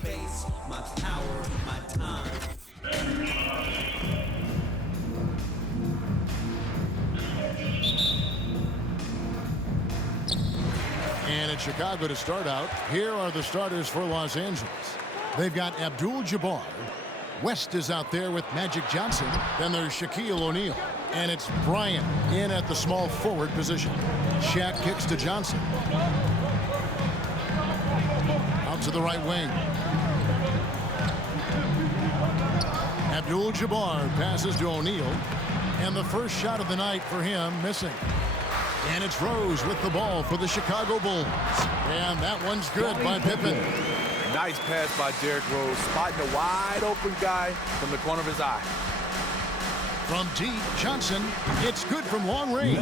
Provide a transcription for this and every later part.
space, my power, my time. And it's Chicago to start out. Here are the starters for Los Angeles. They've got Abdul-Jabbar. West is out there with Magic Johnson. Then there's Shaquille O'Neal. And it's Bryant in at the small forward position. Shaq kicks to Johnson. Out to the right wing. Abdul-Jabbar passes to O'Neal. And the first shot of the night for him missing. And it's Rose with the ball for the Chicago Bulls. And that one's good by Pippen. Nice pass by Derrick Rose, spotting a wide open guy from the corner of his eye. From deep, Johnson, it's good from long range.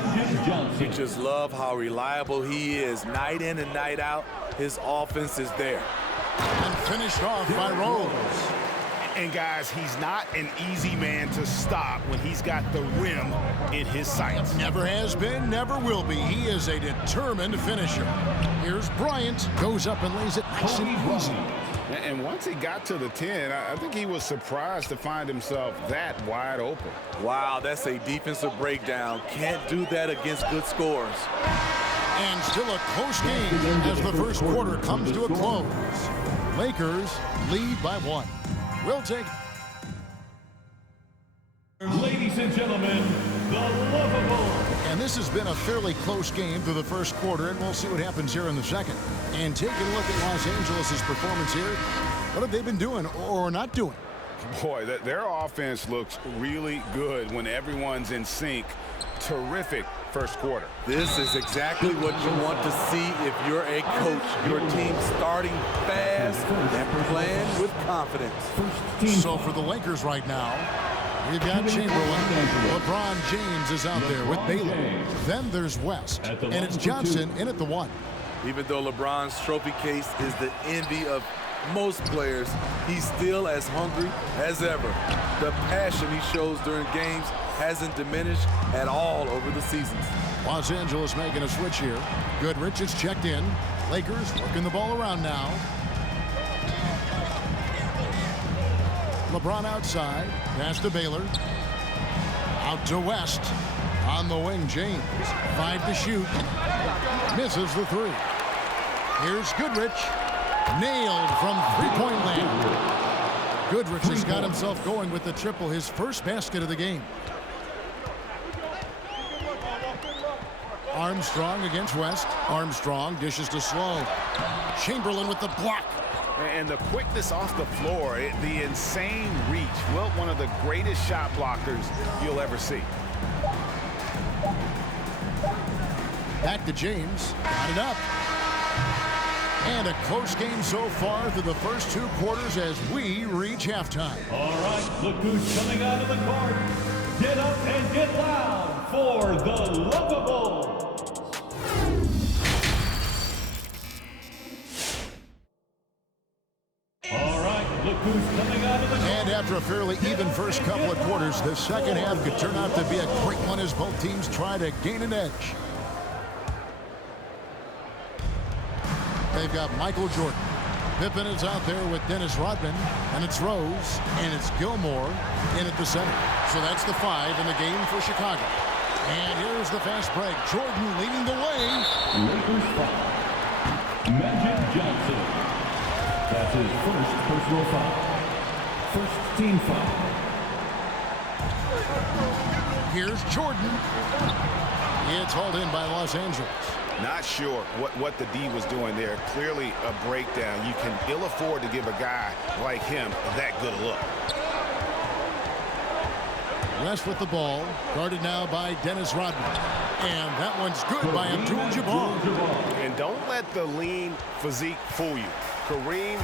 You just love how reliable he is. Night in and night out, his offense is there. And finished off by Rose. And guys, he's not an easy man to stop when he's got the rim in his sights. Never has been, never will be. He is a determined finisher. Here's Bryant, goes up and lays it nice and easy. And once he got to the 10, I think he was surprised to find himself that wide open. Wow, that's a defensive breakdown. Can't do that against good scores. And still a close game as the first quarter comes to a close. Lakers lead by 1. We'll take. Ladies and gentlemen, the lovable. And this has been a fairly close game through the first quarter, and we'll see what happens here in the second. And taking a look at Los Angeles' performance here, what have they been doing or not doing? Boy, their offense looks really good when everyone's in sync. Terrific first quarter. This is exactly what you want to see if you're a coach. Your team starting fast and playing with confidence. So for the Lakers right now, we've got Chamberlain. LeBron James is out there with Baylor. Then there's West, and it's Johnson in at the 1. Even though LeBron's trophy case is the envy of most players, he's still as hungry as ever. The passion he shows during games hasn't diminished at all over the seasons. Los Angeles making a switch here. Goodrich is checked in. Lakers working the ball around now. LeBron outside. Pass to Baylor. Out to West. On the wing, James. 5 to shoot. Misses the 3. Here's Goodrich. Nailed from three-point land. Goodrich has got himself going with the triple, his first basket of the game. Armstrong against West. Armstrong dishes to Slow. Chamberlain with the block. And the quickness off the floor, the insane reach. Well, one of the greatest shot blockers you'll ever see. Back to James. Got it up. And a close game so far through the first 2 quarters as we reach halftime. All right, look who's coming out of the court. Get up and get loud for the lovable. All right, look who's coming out of the court. And after a fairly even first couple of quarters, the second half could turn out to be a great one as both teams try to gain an edge. They've got Michael Jordan. Pippen is out there with Dennis Rodman, and it's Rose, and it's Gilmore in at the center. So that's the 5 in the game for Chicago. And here's the fast break. Jordan leading the way. Lakers 5. Magic Johnson. That's his first personal foul. First team foul. Here's Jordan. It's hauled in by Los Angeles. Not sure what the D was doing there. Clearly a breakdown. You can ill afford to give a guy like him that good a look. West with the ball, guarded now by Dennis Rodman. And that one's good by Abdul-Jabbar. And don't let the lean physique fool you. Kareem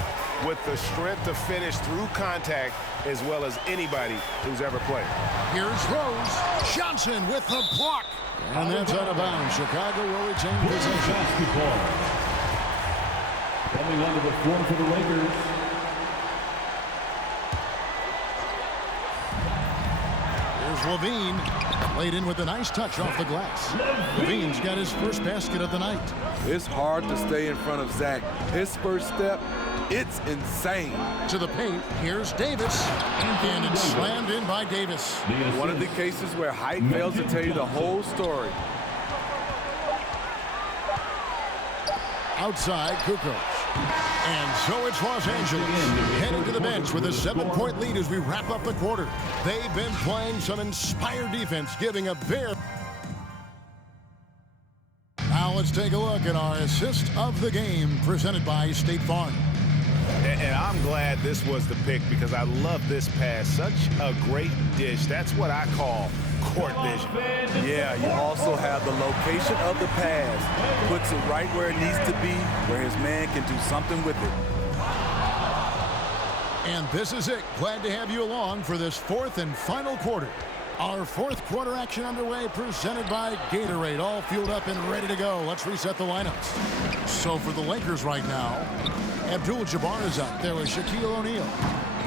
with the strength to finish through contact as well as anybody who's ever played. Here's Rose. Johnson with the block. And that's out of bounds. Chicago will retain possession. Basketball. Coming onto the floor for the Lakers. Here's Levine. Laid in with a nice touch off the glass. Levine's got his first basket of the night. It's hard to stay in front of Zach. His first step It's insane. To the paint, here's Davis. And it's slammed in by Davis. One of the cases where height fails to tell you the whole story. Outside, Kukoc. And so it's Los Angeles heading to the bench with a 7-point lead as we wrap up the quarter. They've been playing some inspired defense, giving a very... Now let's take a look at our assist of the game presented by State Farm. And I'm glad this was the pick because I love this pass. Such a great dish. That's what I call court vision. Yeah, you also have the location of the pass. Puts it right where it needs to be, where his man can do something with it. And this is it. Glad to have you along for this fourth and final quarter. Our fourth quarter action underway, presented by Gatorade. All fueled up and ready to go. Let's reset the lineups. So for the Lakers right now, Abdul-Jabbar is up. There was Shaquille O'Neal.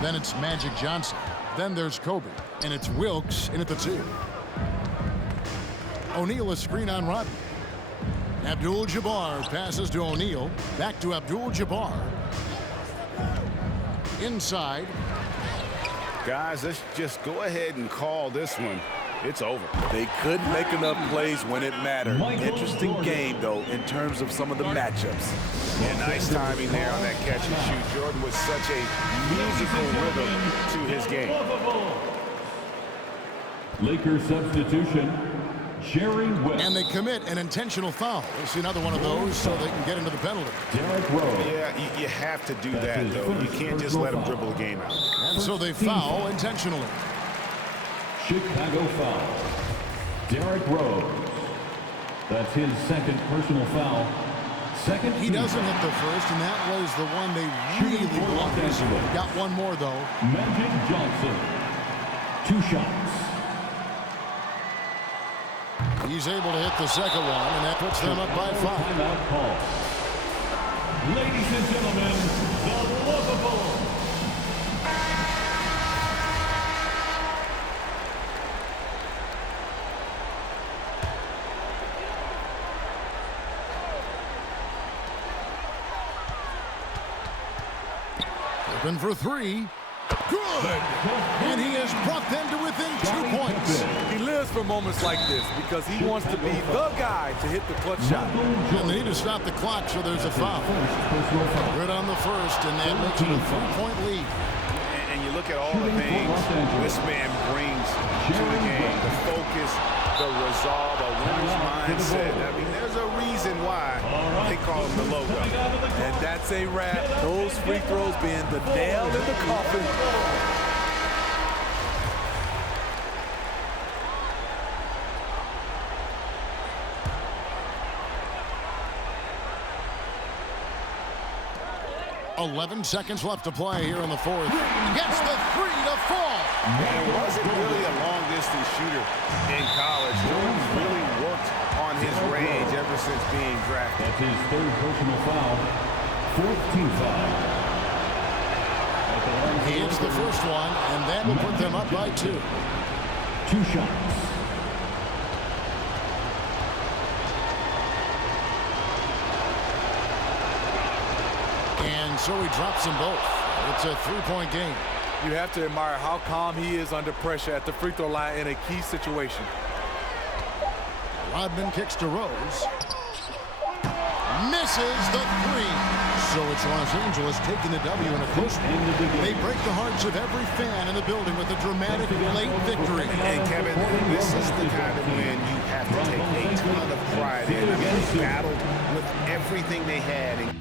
Then it's Magic Johnson. Then there's Kobe. And it's Wilkes in at the 2. O'Neal a screen on Rodney. Abdul-Jabbar passes to O'Neal. Back to Abdul-Jabbar. Inside. Guys, let's just go ahead and call this one. It's over. They couldn't make enough plays when it mattered. Interesting game, though, in terms of some of the matchups. Yeah, nice timing there on that catch and shoot. Jordan was such a musical rhythm to his game. Lakers substitution, Jerry West. And they commit an intentional foul. We'll see another one of those so they can get into the penalty. Derrick Rose. Yeah, you have to do that, though. You can't just let him dribble the game out. And so they foul intentionally. Chicago foul. Derrick Rose. That's his second personal foul. Second. He doesn't hit the first, and that was the one they really blocked. Got one more, though. Magic Johnson. 2 shots. He's able to hit the second one, and that puts them up by 5. Timeout call. Ladies and gentlemen, the lovable. Open for 3. Good! And he has brought them to within 2 points. He lives for moments like this because he wants to be the guy to hit the clutch shot. And they need to stop the clock, so there's a foul. Good on the first, and that makes it a 3-point lead. And you look at all the things this man brings to the game. The focus, the resolve, a winner's mindset. I mean, there's a reason why they call him the logo. And that's a wrap. Those free throws being the nail in the coffin. .11 seconds left to play here in the fourth. Gets the 3 to fall. And wasn't really a long-distance shooter in college. Jordan's really worked on his range ever since being drafted. That's his third personal foul. 4th team foul. He hits the first one, and that will put them up by 2. 2 shots. And so he drops them both. It's a 3-point game. You have to admire how calm he is under pressure at the free throw line in a key situation. Rodman kicks to Rose. Misses the 3. So it's Los Angeles taking the W in a close one. They break the hearts of every fan in the building with a dramatic late victory. And Kevin, this is the kind of win you have to take a ton of pride in. I mean, they battled with everything they had and